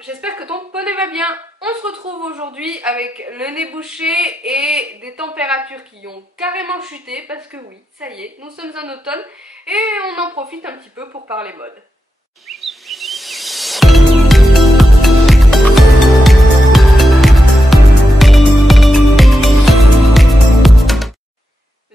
j'espère que ton poney va bien. On se retrouve aujourd'hui avec le nez bouché et des températures qui ont carrément chuté parce que oui, ça y est, nous sommes en automne et on en profite un petit peu pour parler mode.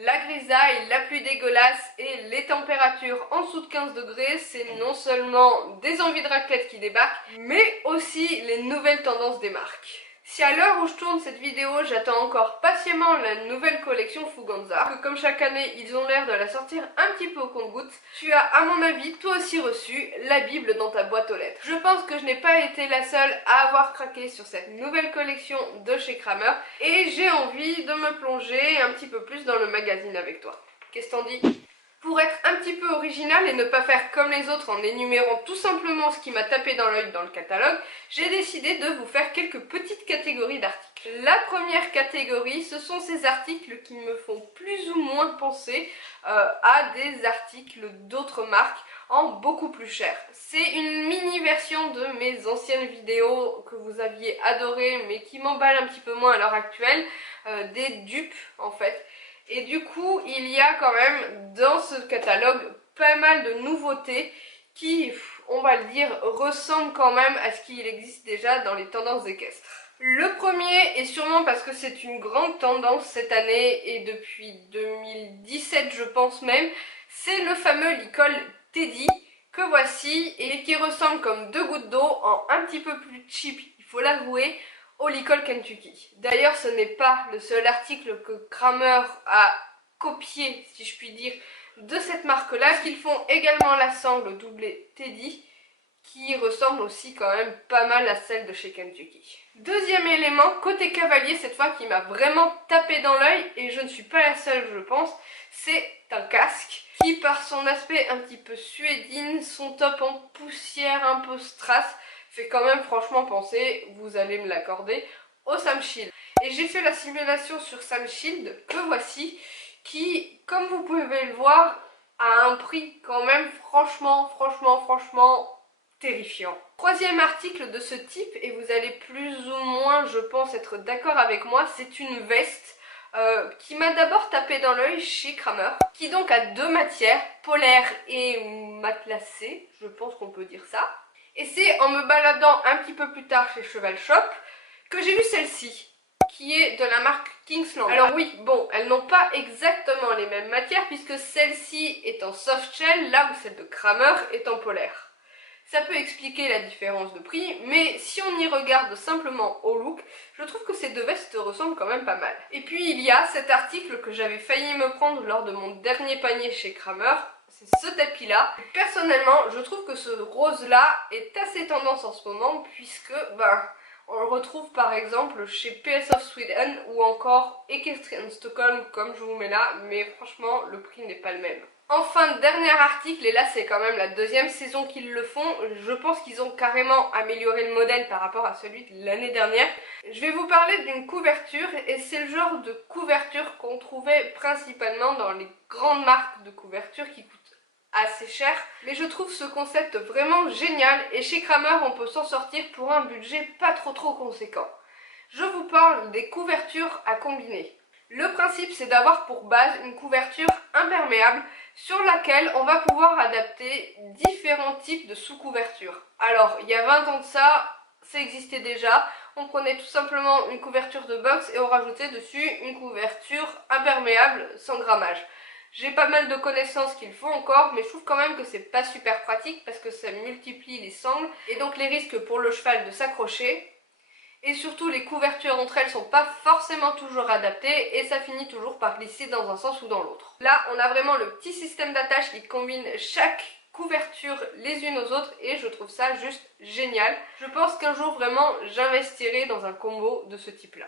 La grisaille, la pluie dégueulasse et les températures en dessous de 15 degrés, c'est non seulement des envies de raclette qui débarquent, mais aussi les nouvelles tendances des marques. Si à l'heure où je tourne cette vidéo, j'attends encore patiemment la nouvelle collection Fuganza, que comme chaque année, ils ont l'air de la sortir un petit peu au compte-gouttes, tu as à mon avis toi aussi reçu la Bible dans ta boîte aux lettres. Je pense que je n'ai pas été la seule à avoir craqué sur cette nouvelle collection de chez Kramer et j'ai envie de me plonger un petit peu plus dans le magazine avec toi. Qu'est-ce que t'en dis ? Pour être un petit peu original et ne pas faire comme les autres en énumérant tout simplement ce qui m'a tapé dans l'œil dans le catalogue, j'ai décidé de vous faire quelques petites catégories d'articles. La première catégorie, ce sont ces articles qui me font plus ou moins penser à des articles d'autres marques en beaucoup plus cher. C'est une mini version de mes anciennes vidéos que vous aviez adorées mais qui m'emballent un petit peu moins à l'heure actuelle, des dupes en fait. Et du coup, il y a quand même dans ce catalogue pas mal de nouveautés qui, on va le dire, ressemblent quand même à ce qu'il existe déjà dans les tendances équestres. Le premier, et sûrement parce que c'est une grande tendance cette année et depuis 2017 je pense même, c'est le fameux licol Teddy que voici et qui ressemble comme deux gouttes d'eau en un petit peu plus cheap, il faut l'avouer, au licol Kentucky. D'ailleurs, ce n'est pas le seul article que Kramer a copié, si je puis dire, de cette marque-là. Ils font également la sangle doublée Teddy, qui ressemble aussi quand même pas mal à celle de chez Kentucky. Deuxième élément, côté cavalier, cette fois qui m'a vraiment tapé dans l'œil, et je ne suis pas la seule, je pense, c'est un casque qui, par son aspect un petit peu suédine, son top en poussière, un peu strass, fait quand même franchement penser, vous allez me l'accorder, au Sam Shield. Et j'ai fait la simulation sur Sam Shield, que voici, qui, comme vous pouvez le voir, a un prix quand même franchement terrifiant. Troisième article de ce type, et vous allez plus ou moins, je pense, être d'accord avec moi, c'est une veste qui m'a d'abord tapé dans l'œil chez Kramer, qui donc a deux matières, polaire et matelassée, je pense qu'on peut dire ça. Et c'est en me baladant un petit peu plus tard chez Cheval Shop que j'ai vu celle-ci, qui est de la marque Kingsland. Alors oui, bon, elles n'ont pas exactement les mêmes matières puisque celle-ci est en soft shell, là où celle de Kramer est en polaire. Ça peut expliquer la différence de prix, mais si on y regarde simplement au look, je trouve que ces deux vestes ressemblent quand même pas mal. Et puis il y a cet article que j'avais failli me prendre lors de mon dernier panier chez Kramer, c'est ce tapis là. Personnellement, je trouve que ce rose là est assez tendance en ce moment puisque on le retrouve par exemple chez PS of Sweden ou encore Equestrian Stockholm comme je vous mets là, mais franchement le prix n'est pas le même. Enfin, dernier article, et là c'est quand même la deuxième saison qu'ils le font, je pense qu'ils ont carrément amélioré le modèle par rapport à celui de l'année dernière. Je vais vous parler d'une couverture, et c'est le genre de couverture qu'on trouvait principalement dans les grandes marques de couverture qui coûtent assez cher. Mais je trouve ce concept vraiment génial, et chez Kramer on peut s'en sortir pour un budget pas trop conséquent. Je vous parle des couvertures à combiner. Le principe, c'est d'avoir pour base une couverture imperméable sur laquelle on va pouvoir adapter différents types de sous-couvertures. Alors, il y a 20 ans de ça, ça existait déjà. On prenait tout simplement une couverture de box et on rajoutait dessus une couverture imperméable sans grammage. J'ai pas mal de connaissances qu'il faut encore, mais je trouve quand même que c'est pas super pratique parce que ça multiplie les sangles et donc les risques pour le cheval de s'accrocher. Et surtout, les couvertures entre elles sont pas forcément toujours adaptées et ça finit toujours par glisser dans un sens ou dans l'autre. Là, on a vraiment le petit système d'attache qui combine chaque couverture les unes aux autres et je trouve ça juste génial. Je pense qu'un jour, vraiment, j'investirai dans un combo de ce type-là.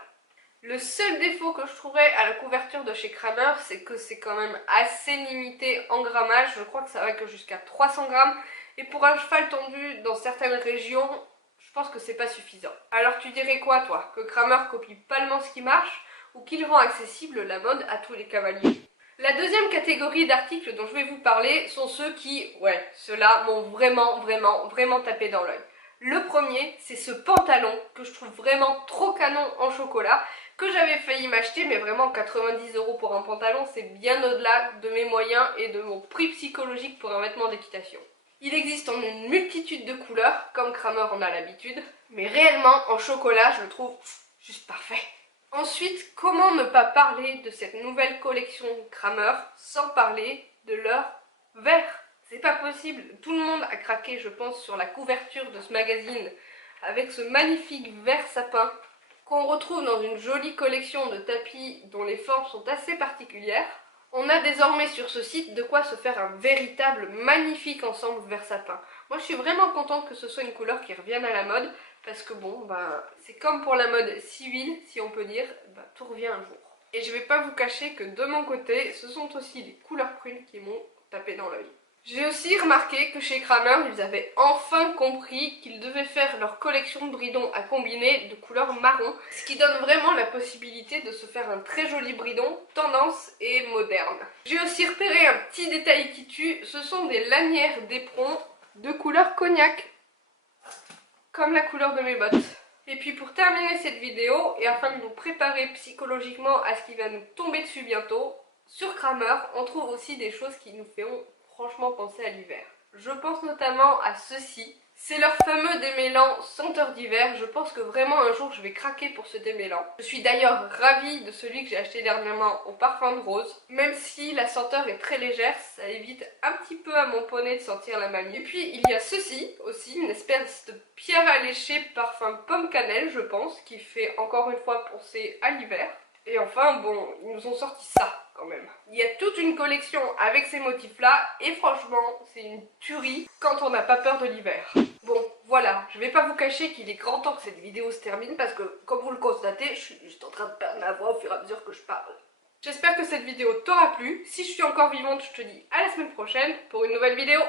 Le seul défaut que je trouverais à la couverture de chez Kramer, c'est que c'est quand même assez limité en grammage. Je crois que ça va que jusqu'à 300 grammes et pour un cheval tendu dans certaines régions, je pense que c'est pas suffisant. Alors tu dirais quoi toi? Que Kramer copie palement ce qui marche ou qu'il rend accessible la mode à tous les cavaliers? La deuxième catégorie d'articles dont je vais vous parler sont ceux qui, ceux-là m'ont vraiment tapé dans l'œil. Le premier, c'est ce pantalon que je trouve vraiment trop canon en chocolat, que j'avais failli m'acheter, mais vraiment 90 € pour un pantalon, c'est bien au-delà de mes moyens et de mon prix psychologique pour un vêtement d'équitation. Il existe en une multitude de couleurs, comme Kramer en a l'habitude, mais réellement en chocolat, je le trouve juste parfait. Ensuite, comment ne pas parler de cette nouvelle collection Kramer sans parler de leur vert? C'est pas possible, tout le monde a craqué je pense sur la couverture de ce magazine avec ce magnifique vert sapin qu'on retrouve dans une jolie collection de tapis dont les formes sont assez particulières. On a désormais sur ce site de quoi se faire un véritable magnifique ensemble vert sapin. Moi je suis vraiment contente que ce soit une couleur qui revienne à la mode parce que bon, c'est comme pour la mode civile si on peut dire, tout revient un jour. Et je vais pas vous cacher que de mon côté, ce sont aussi les couleurs prunes qui m'ont tapé dans l'œil. J'ai aussi remarqué que chez Kramer, ils avaient enfin compris qu'ils devaient faire leur collection de bridons à combiner de couleur marron, ce qui donne vraiment la possibilité de se faire un très joli bridon, tendance et moderne. J'ai aussi repéré un petit détail qui tue, ce sont des lanières d'éperon de couleur cognac, comme la couleur de mes bottes. Et puis pour terminer cette vidéo, et afin de nous préparer psychologiquement à ce qui va nous tomber dessus bientôt, sur Kramer, on trouve aussi des choses qui nous font franchement penser à l'hiver. Je pense notamment à ceci. C'est leur fameux démêlant senteur d'hiver. Je pense que vraiment un jour je vais craquer pour ce démêlant. Je suis d'ailleurs ravie de celui que j'ai acheté dernièrement au parfum de rose. Même si la senteur est très légère, ça évite un petit peu à mon poney de sentir la mamie. Et puis il y a ceci aussi, une espèce de pierre à lécher parfum pomme cannelle je pense, qui fait encore une fois penser à l'hiver. Et enfin bon, ils nous ont sorti ça quand même. Il y a toute une collection avec ces motifs là et franchement c'est une tuerie quand on n'a pas peur de l'hiver. Bon voilà, je vais pas vous cacher qu'il est grand temps que cette vidéo se termine parce que comme vous le constatez, je suis juste en train de perdre ma voix au fur et à mesure que je parle. J'espère que cette vidéo t'aura plu. Si je suis encore vivante, je te dis à la semaine prochaine pour une nouvelle vidéo.